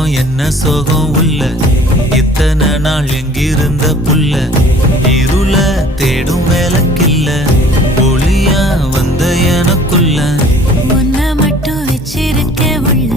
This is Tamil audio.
வெக்கம் என்ன சோகம் உள்ள இத்தனை நாள் எங்கிருந்த புல்ல இருள தேடும் வேலைக்கில்ல ஒளியா வந்த எனக்குள்ள உன்னை மட்டும் வச்சிருக்க உள்ள